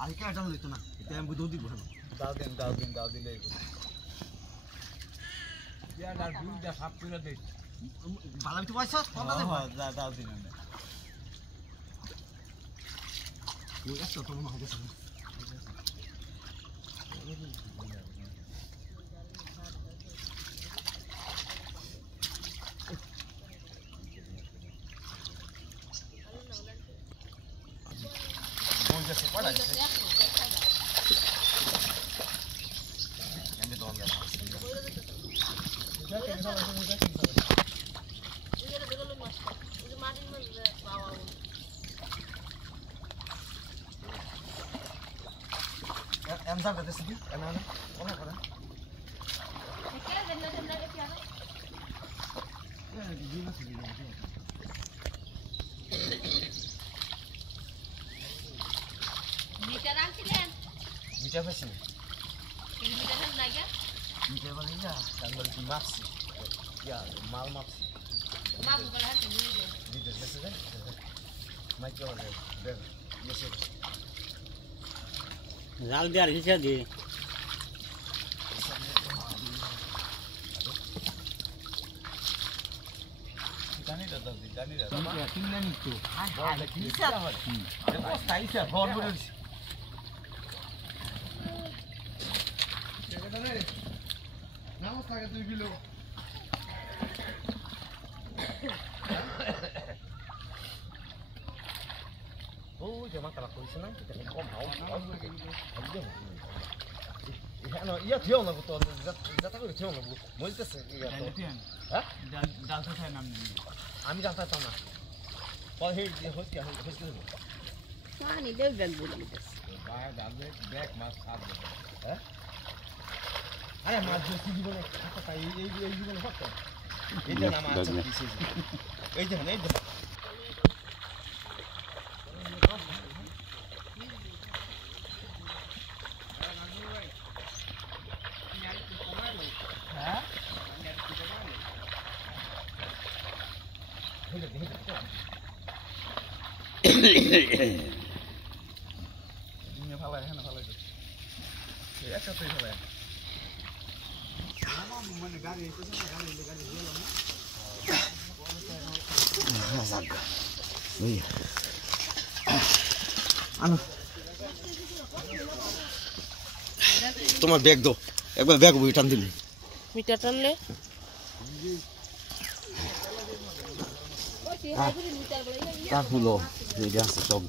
আর কে আটা লইতো না এটা আমি দুধ দিব দাও দিলে ইয়া ডাল দুধটা সাফ করে দে ভালো তো পয়সা কত দে দাও দিন না ওই একটা তো মনে হবে se puede hacer. Cambio todo el día. Em ra về cái gì? Em nói có nào có đấy. Cái này bên đây cái gì? Cái này gì nó gì này? Mitar antilen. Mitar apa sih? Ini mitar lagi? Mitar apa lagi? Tanggal di maps. Ya, mal maps. Map bukan hati ini deh. Di dekat sana. Macam apa? Ber, biasa. Zal biar hisya di. Dani dah. Ya, tinggal itu. Ada kisah. Ada posta itu, baru. Namaskar তুই below ও জমা করা কইছ না এটা কম হাও হ্যাঁ ইয়া Theo না তো যাতা করে থিও না বলতেছে ইয়া তো হ্যাঁ ডালটা খায় নাম আমি ডালটা তো না পরে হে হচ্ছে পানি দেব ব্যাগ বলে দিতেছে গায়ে ডালবে ব্যাগ মাছ খাবে হ্যাঁ আরে মাছ যদি জীবনে কত খাই এই জীবনে কত এই যে নাম আছে এই যে ভালো হ্যাঁ ভালো একসাথে ভালো মানে গাড়ি এসেছে না গাড়ি দিলাম না জাগা ওই আনো তোমার ব্যাগ দাও একবার ব্যাগ বই টান দিলে মিটার টানলে তা হলো এই যে আছে সব